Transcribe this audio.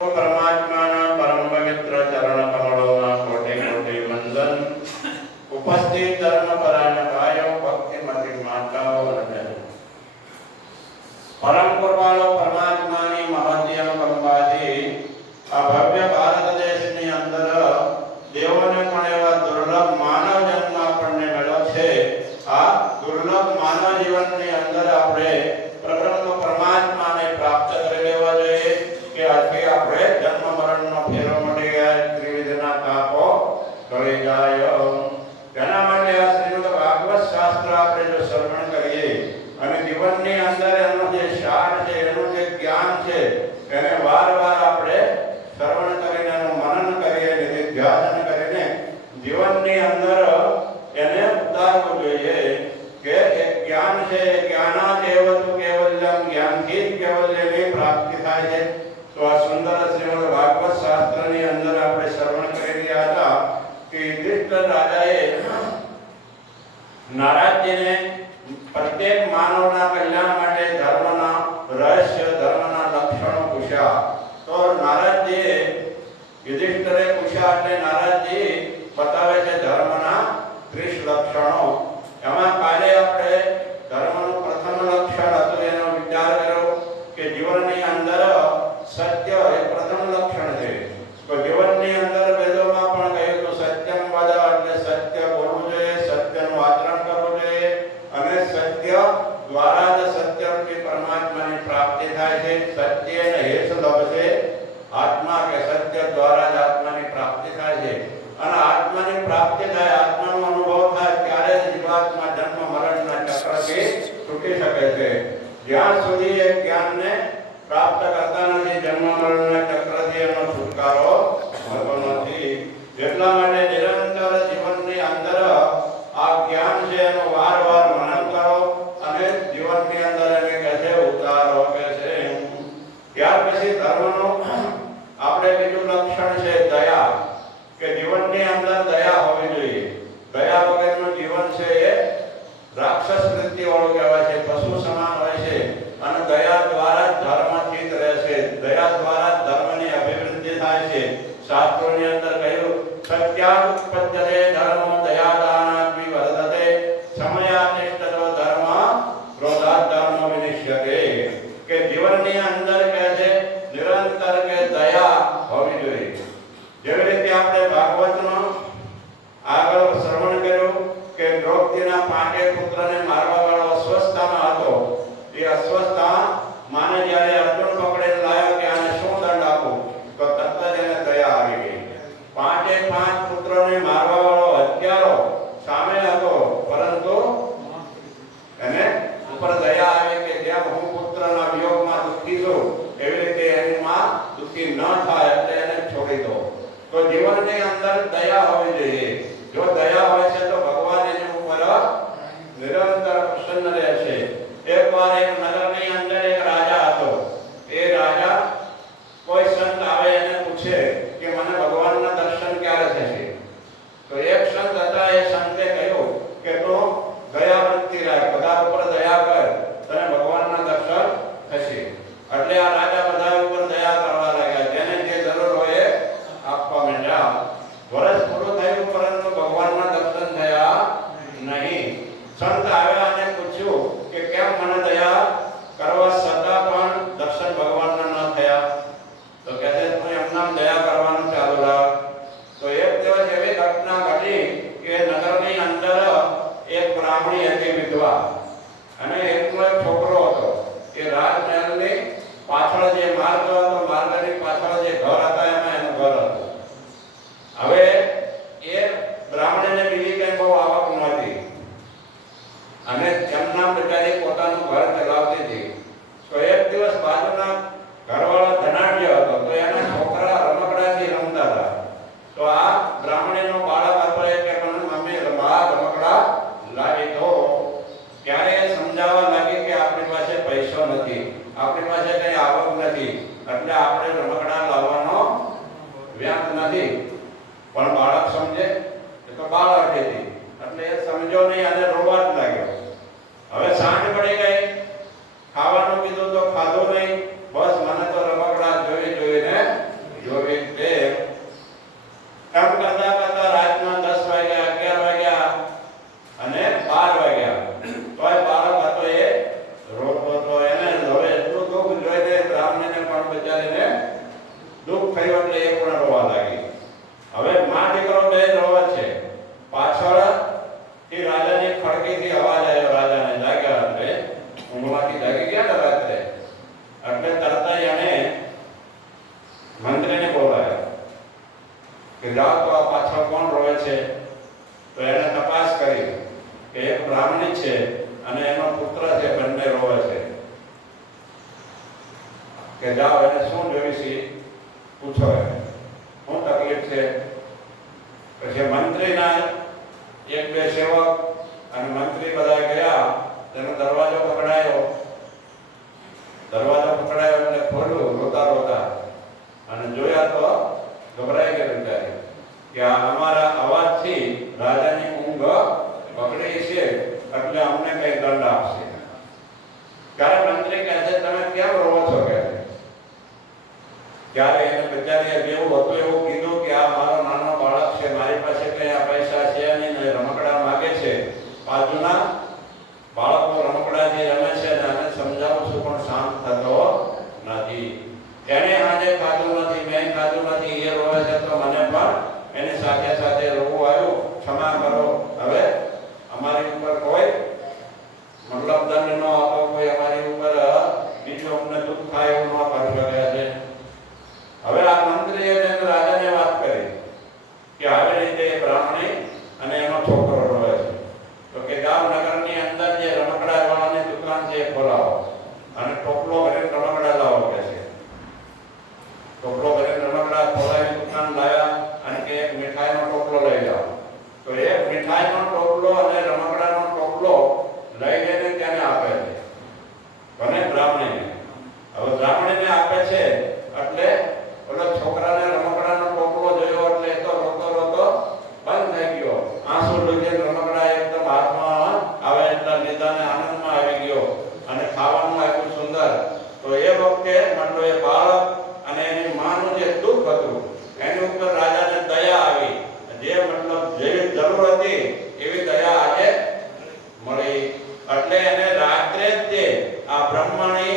परमात्मा परम पवित्र चरण कमलों में कोटि कोटि वंदन। उपस्थित धर्म परायण भक्ति मति माताओं परम कृपालो परमात्मा महत्यम कंबादी आ भव्य भारत देश ની અંદર દેવોને પણ એવા દુર્લભ માનવ જન્મ આપણને મળ્યો છે। આ દુર્લભ માનવ જીવનની અંદર આપણે પ્રબ્રહ્મ પરમાત્માને પ્રાપ્ત કરી લેવા જોઈએ કે આથી આપણે જન્મ મરણનો ફેરો મટી જાય, ત્રિવિધના તાપો ટળી જાય। તેના માટે આ શ્રીમદ ભાગવત શાસ્ત્ર આપણે જો શ્રવણ કરીએ અને જીવનની અંદર એનો જે સાર છે, એનું જે જ્ઞાન છે એને વારવાર આપણે શ્રવણ કરીને એનું મનન કરીએ, નિધિધ્યાસન કરીને જીવનની અંદર એને ઉતારવું જોઈએ કે એક જ્ઞાન છે, જ્ઞાનાદેવ તુ કેવલ્યમ, જ્ઞાનથી જ કેવલ્યની પ્રાપ્તિ થાય છે। તો આ સુંદર શ્રીમદ ભાગવત શાસ્ત્રની અંદર આપણે શ્રવણ કરી રહ્યા હતા કે યુધિષ્ઠિર રાજાએ નારદજીને प्रत्येक मानवना कल्याण माटे धर्मना रहस्य, धर्मना लक्षणों पूछा। तो नारद जी युधिष्ठिरे पूछा એટલે નારદજી બતાવે છે ધર્મના 30 લક્ષણો। એમાં કાલે આપણે ધર્મનું પ્રથમ લક્ષણ હતું એનો વિચાર કર્યો કે જીવનની અંદર સત્ય એ પ્રથમ લક્ષણ છે। તો જીવનની અંદર વેદોમાં પણ કહ્યું તો સત્યમ વદ એટલે સત્ય બોલવું જોઈએ, સત્યનું આચરણ કરવું જોઈએ અને સત્ય દ્વારા જ સત્યરૂપી પરમાત્માની પ્રાપ્તિ થાય છે। સત્યેન હેત લભતે આત્મા કે સત્ય દ્વારા જ આત્માની પ્રાપ્તિ થાય છે અને આત્માની પ્રાપ્તિ થાય, આત્માનો અનુભવ થાય ત્યારે જ જીવાત્મા જન્મ મરણના ચક્રથી છૂટી શકે છે। જ્યાં સુધી એ જ્ઞાનને પ્રાપ્ત કરતા નથી, જન્મ મરણના ચક્રથી એનો છુટકારો થતો નથી। એટલા માટે નિરંતર જીવનની અંદર આ જ્ઞાન છે એનો વારવાર મનન કરો અને જીવનની અંદર એને કહે ઉતારો કહે છે। ત્યાર પછી ધર્મનો આપણે બીજું લક્ષણ છે દયા, કે જીવનની અંદર દયા હોવી જોઈએ। દયા વગરનું જીવન છે એ રાક્ષસ વૃત્તિ વાળું કહેવાય છે, પશુ સમાન હોય છે અને દયા દ્વારા ધર્મચિત રહેશે, દયા દ્વારા ધર્મની અભિવૃદ્ધિ થાય છે। શાસ્ત્રોની અંદર કહ્યું સત્યાપદ્યતે ધર્મ દયાદાનાદ વિવર્ધતે સમયાનિષ્ઠતો ધર્મ ક્રોધાદ ધર્મ વિનિશ્યતે, કે જીવનની અંદર કહે છે નિરંતર કે દયા હોવી જોઈએ। જેવી રીતે આપણે ભાગવતમાં આગળ શ્રવણ કર્યું કે દ્રૌપદીના 5 પુત્રને મારવા વાળો અસ્વસ્થતામાં હતો। એ અસ્વસ્થતા માને જ્યારે અર્જુન પકડીને લાવ્યો કે આને શું દંડ આપું તો તરત જ એને દયા આવી ગઈ। 5 પુત્રોને મારવા વાળો હત્યારો સામે હતો પરંતુ એને ઉપર દયા આવી કે જેમ હું પુત્રના વિયોગમાં દુઃખી છું એવી રીતે એની માં દુઃખી ન થાય એટલે એને છોડી દો। તો જીવનની અંદર દયા હોવી જોઈએ। જો દયા હોય છે તો ભગવાન એની ઉપર નિરંતર પ્રસન્ન રહેશે। એકવાર એક નગરની અંદર એક રાજા હતો। એ રાજા કોઈ સંત આવે એને પૂછે કે મને ભગવાનના દર્શન ક્યારે થશે? તો એક સંત હતા, એ સંતે કહ્યું કે તું દયા વૃત્તિ રાખ, બધા ઉપર દયા કર, તને ભગવાનના દર્શન થશે। એટલે આ રાજા બધા ઉપર દયા કરવા લાગ્યા, જેને જે જરૂર હોય આપવા માંડ્યા। વર્ષ પૂરું થયું પરંતુ ભગવાનના દુઃખ થયું એટલે એ પણ રોવા લાગી. હવે માં દીકરો બે રોવે છે. પાછળ થી રાજાની ખડકીથી અવાજ આવ્યો, રાજાને જાગ્યા એટલે ઊંઘમાંથી જાગી ગયા ને રાત્રે એટલે તરત એને મંત્રીને બોલાયા કે જાઓ તો આ પાછળ કોણ રોવે છે. તો એને તપાસ કરી કે એક બ્રાહ્મણી છે અને એનો પુત્ર છે, બંને રોવે છે. કે જાઓ એને શું જોઈ છે પૂછો, શું તકલીફ છે. પછી મંત્રીના એક બે સેવક અને મંત્રી બધા ગયા, તેનો દરવાજો પકડાયો એટલે ખોલ્યું રોતા રોતા અને જોયા તો ગભરાઈ ગયા બિચારી કે આ અમારા અવાજથી રાજાની ઊંઘ બગડી છે એટલે અમને કઈ દંડ આપશે. ત્યારે મંત્રી કહે છે તમે કેમ રોવો છો કે. ત્યારે એને બિચારીએ જેવું હતું એવું કીધું કે આ મારો નાનો બાળક છે, મારી પાસે કઈ આ પૈસા છે નહીં ને રમકડા માગે છે. બાજુના બાળકો રમકડા જે રમે છે ને આને સમજાવું છું પણ શાંત થતો નથી. એને આજે ખાધું નથી, મેં ખાધું નથી, એ રોવે છે તો મને પણ એની સાથે સાથે રોવું આવ્યું, ક્ષમા કરો. હવે અમારી ઉપર કોઈ મતલબ દંડ ન આપો, કોઈ અમારી ઉપર બીજું અમને દુઃખ થાય એવું ન કરી શકે છે. હવે આ મંત્રીએ રાજાને વાત કરી કે આવી રીતે બ્રાહ્મણી અને એનો છોકરો રોવે છે. તો કે ગામ નગરની અંદર જે રમકડા વાળાની દુકાન છે એ ખોલાવો અને ટોપલો ભરીને રમકડા લાવો કે છે. ટોપલો ભરીને રમકડા ખોલાવી દુકાન લાવ્યા અને કે એક મીઠાઈનો ટોપલો લઈ જાઓ. તો એક મીઠાઈનો ટોપલો અને રમકડાનો ટોપલો લઈ જઈને તેને આપે છે અને બ્રાહ્મણીને. હવે બ્રાહ્મણીને આપે છે એટલે ઓલો છોકરાને રમકડાનો ટોપલો જોયો એટલે તો રોતો રોતો બંધ થઈ ગયો. આંસુ લઈને રમકડા એકદમ હાથમાં આવે એટલે નિદાને આનંદમાં આવી ગયો અને ખાવાનું આપ્યું સુંદર. તો એ વખતે મંડો એ બાળક અને એની માનું જે દુઃખ હતું એની ઉપર રાજાને દયા આવી. જે મતલબ જેવી જરૂર હતી એવી દયા આજે મળી. એટલે એને રાત્રે જ આ બ્રહ્મણી